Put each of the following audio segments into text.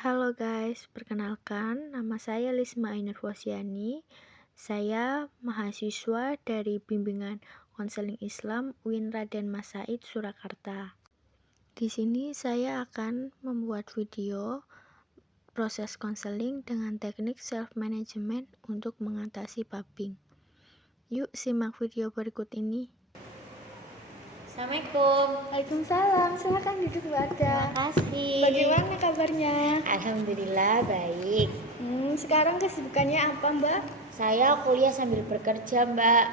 Halo guys, perkenalkan nama saya Lisma Ainur Wasiani. Saya mahasiswa dari Bimbingan Konseling Islam UIN Raden Mas Said Surakarta. Di sini saya akan membuat video proses konseling dengan teknik self management untuk mengatasi pubbing. Yuk simak video berikut ini. Assalamualaikum. Waalaikumsalam, silakan duduk Mbak Ada. Terima kasih. Bagaimana kabarnya? Alhamdulillah baik. Sekarang kesibukannya apa Mbak? Saya kuliah sambil bekerja, Mbak.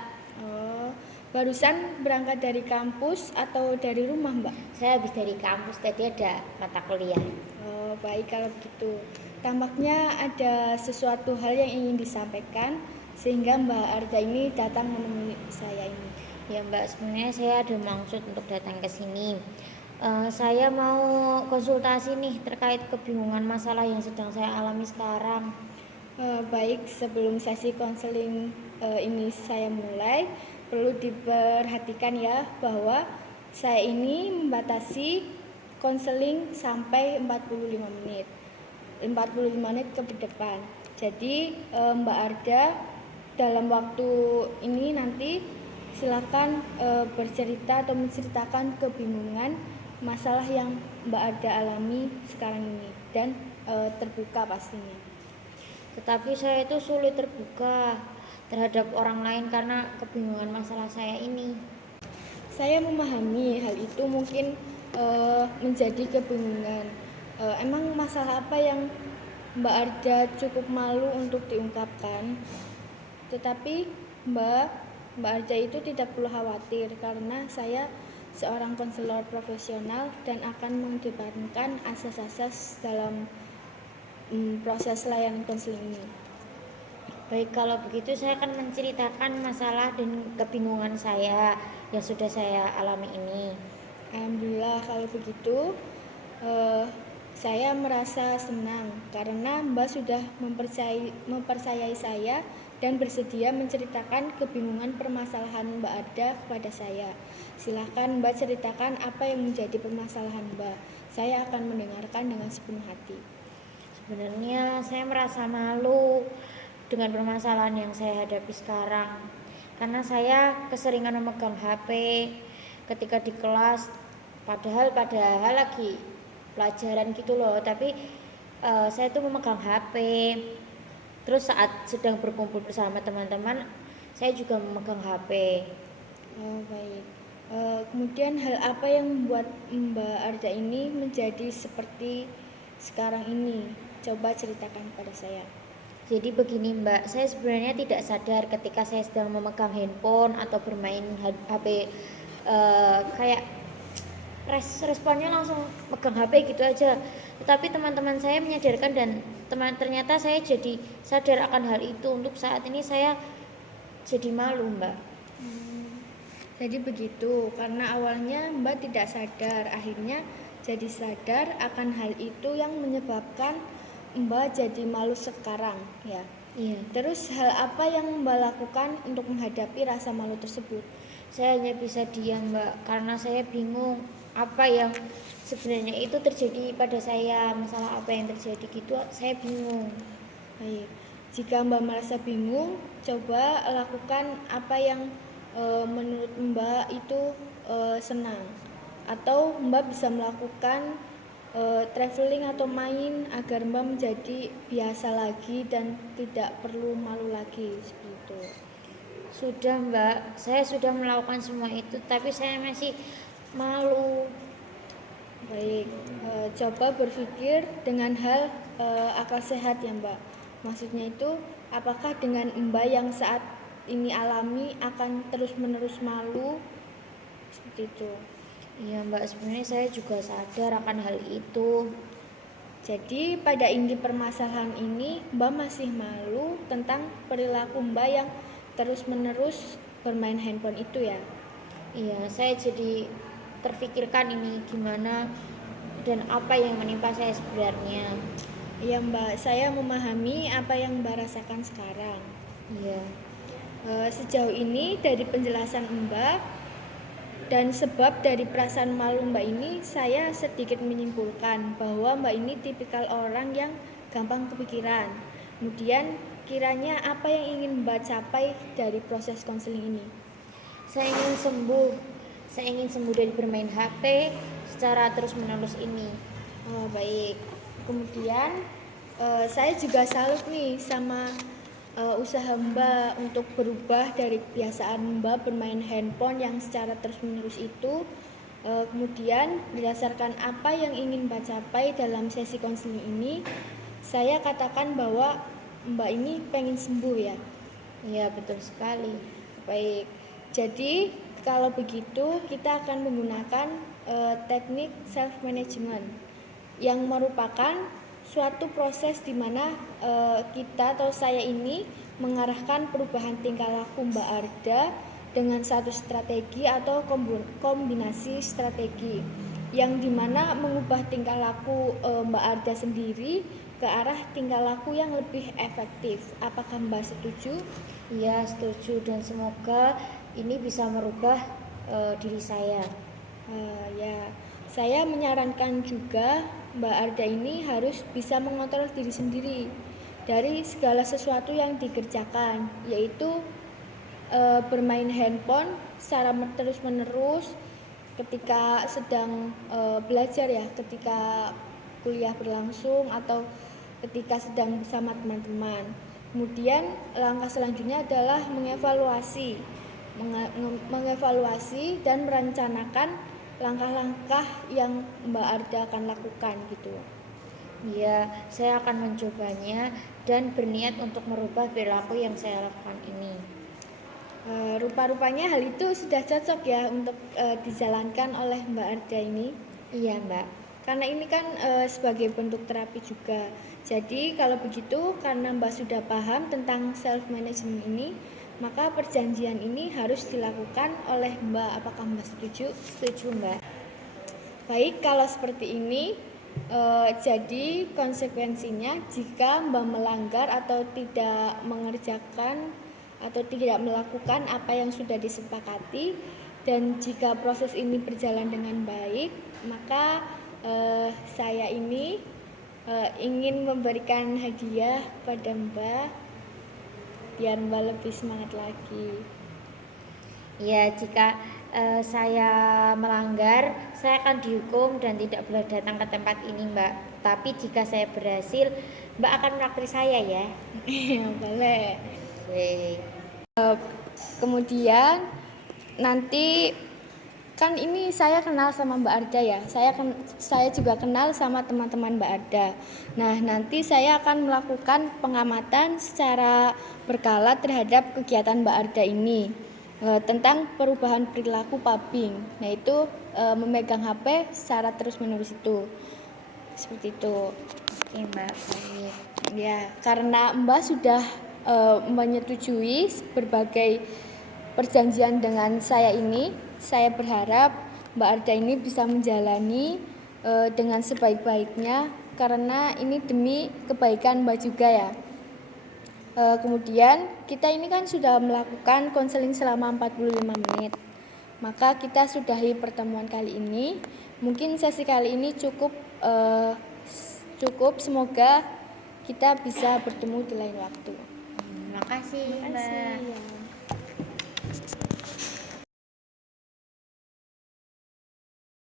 Oh, barusan berangkat dari kampus atau dari rumah Mbak? Saya habis dari kampus, tadi ada mata kuliah. Oh, baik kalau begitu. Tampaknya ada sesuatu hal yang ingin disampaikan sehingga Mbak Arda ini datang menemui saya ini. Ya Mbak, sebenarnya saya ada maksud untuk datang ke sini. Saya mau konsultasi nih terkait kebingungan masalah yang sedang saya alami sekarang. Baik, sebelum sesi konseling ini saya mulai, perlu diperhatikan ya bahwa saya ini membatasi konseling sampai 45 menit. 45 menit ke depan. Jadi Mbak Arda dalam waktu ini nanti silakan bercerita atau menceritakan kebingungan masalah yang Mbak Arda alami sekarang ini dan terbuka pastinya. Tetapi saya itu sulit terbuka terhadap orang lain karena kebingungan masalah saya ini. Saya memahami hal itu mungkin menjadi kebingungan. Emang masalah apa yang Mbak Arda cukup malu untuk diungkapkan? Tetapi Mbak Arda itu tidak perlu khawatir karena saya seorang konselor profesional dan akan mengedepankan asas-asas dalam proses layanan konseling ini. Baik, kalau begitu saya akan menceritakan masalah dan kebingungan saya yang sudah saya alami ini. Alhamdulillah kalau begitu saya merasa senang karena Mbak sudah mempercayai saya dan bersedia menceritakan kebingungan permasalahan Mbak Ada kepada saya. Silakan Mbak ceritakan apa yang menjadi permasalahan Mbak. Saya akan mendengarkan dengan sepenuh hati. Sebenarnya saya merasa malu dengan permasalahan yang saya hadapi sekarang karena saya keseringan memegang HP ketika di kelas, padahal lagi pelajaran gitu loh, tapi saya tuh memegang HP. Terus saat sedang berkumpul bersama teman-teman, saya juga memegang HP. Oh, baik. Kemudian hal apa yang membuat Mbak Arda ini menjadi seperti sekarang ini? Coba ceritakan pada saya. Jadi begini Mbak, saya sebenarnya tidak sadar ketika saya sedang memegang handphone atau bermain HP, kayak responnya langsung pegang HP gitu aja. Tetapi teman-teman saya menyadarkan dan ternyata saya jadi sadar akan hal itu. Untuk saat ini saya jadi malu Mbak. Jadi begitu, karena awalnya Mbak tidak sadar, akhirnya jadi sadar akan hal itu yang menyebabkan Mbak jadi malu sekarang ya. Iya. Terus hal apa yang Mbak lakukan untuk menghadapi rasa malu tersebut? Saya hanya bisa diam Mbak, karena saya bingung apa yang sebenarnya itu terjadi pada saya, masalah apa yang terjadi gitu, saya bingung. Baik, jika Mbak merasa bingung, coba lakukan apa yang menurut Mbak itu senang. Atau Mbak bisa melakukan traveling atau main agar Mbak menjadi biasa lagi dan tidak perlu malu lagi seperti itu. Sudah Mbak, saya sudah melakukan semua itu, tapi saya masih malu. Baik, coba berpikir dengan hal akal sehat ya Mbak. Maksudnya itu, apakah dengan Mbak yang saat ini alami akan terus-menerus malu? Seperti itu. Iya Mbak, sebenarnya saya juga sadar akan hal itu. Jadi pada inti permasalahan ini Mbak masih malu tentang perilaku Mbak yang terus-menerus bermain handphone itu ya? Iya, saya jadi terfikirkan ini gimana dan apa yang menimpa saya sebenarnya. Iya Mbak, saya memahami apa yang Mbak rasakan sekarang. Iya. Sejauh ini dari penjelasan Mbak, Dan sebab dari perasaan malu Mbak ini, saya sedikit menyimpulkan bahwa Mbak ini tipikal orang yang gampang kepikiran. Kemudian, kiranya apa yang ingin Mbak capai dari proses konseling ini? Saya ingin sembuh. Saya ingin sembuh dari bermain HP secara terus-menerus ini. Oh, baik. Kemudian, saya juga salut nih sama usaha Mbak untuk berubah dari kebiasaan Mbak bermain handphone yang secara terus-menerus itu. Kemudian berdasarkan apa yang ingin Mbak capai dalam sesi konseling ini, saya katakan bahwa Mbak ini pengen sembuh ya. Ya, betul sekali. Baik. Jadi kalau begitu kita akan menggunakan teknik self management yang merupakan suatu proses di mana kita atau saya ini mengarahkan perubahan tingkah laku Mbak Arda dengan satu strategi atau kombinasi strategi yang dimana mengubah tingkah laku Mbak Arda sendiri ke arah tingkah laku yang lebih efektif. Apakah Mbak setuju? Ya, setuju dan semoga ini bisa merubah diri saya. Ya, saya menyarankan juga Mbak Arda ini harus bisa mengontrol diri sendiri dari segala sesuatu yang dikerjakan, yaitu bermain handphone secara terus-menerus ketika sedang belajar ya, ketika kuliah berlangsung atau ketika sedang bersama teman-teman. Kemudian langkah selanjutnya adalah mengevaluasi dan merencanakan langkah-langkah yang Mbak Arda akan lakukan gitu. Ya, saya akan mencobanya dan berniat untuk merubah perilaku yang saya lakukan ini. Rupa-rupanya hal itu sudah cocok ya untuk dijalankan oleh Mbak Arda ini. Iya, Mbak. Karena ini kan sebagai bentuk terapi juga. Jadi kalau begitu, karena Mbak sudah paham tentang self management ini, maka perjanjian ini harus dilakukan oleh Mbak. Apakah Mbak setuju? Setuju, Mbak. Baik, kalau seperti ini, jadi konsekuensinya jika Mbak melanggar atau tidak mengerjakan atau tidak melakukan apa yang sudah disepakati, dan jika proses ini berjalan dengan baik, maka saya ini ingin memberikan hadiah pada Mbak biar Mbak lebih semangat lagi. Ya, jika saya melanggar, saya akan dihukum dan tidak boleh datang ke tempat ini, Mbak. Tapi jika saya berhasil, Mbak akan menraktir saya ya. Iya, boleh. Oke. Kemudian nanti kan ini saya kenal sama Mbak Arda ya. Saya juga kenal sama teman-teman Mbak Arda. Nah, nanti saya akan melakukan pengamatan secara berkala terhadap kegiatan Mbak Arda ini tentang perubahan perilaku pubbing. Nah, itu memegang HP secara terus-menerus itu. Seperti itu. Oke, Mbak. Baik. Ya, karena Mbak sudah menyetujui berbagai perjanjian dengan saya ini, saya berharap Mbak Arda ini bisa menjalani dengan sebaik-baiknya karena ini demi kebaikan Mbak juga ya. Kemudian kita ini kan sudah melakukan konseling selama 45 menit. Maka kita sudahi pertemuan kali ini. Mungkin sesi kali ini cukup, semoga kita bisa bertemu di lain waktu. Makasih, Mbak. Ya.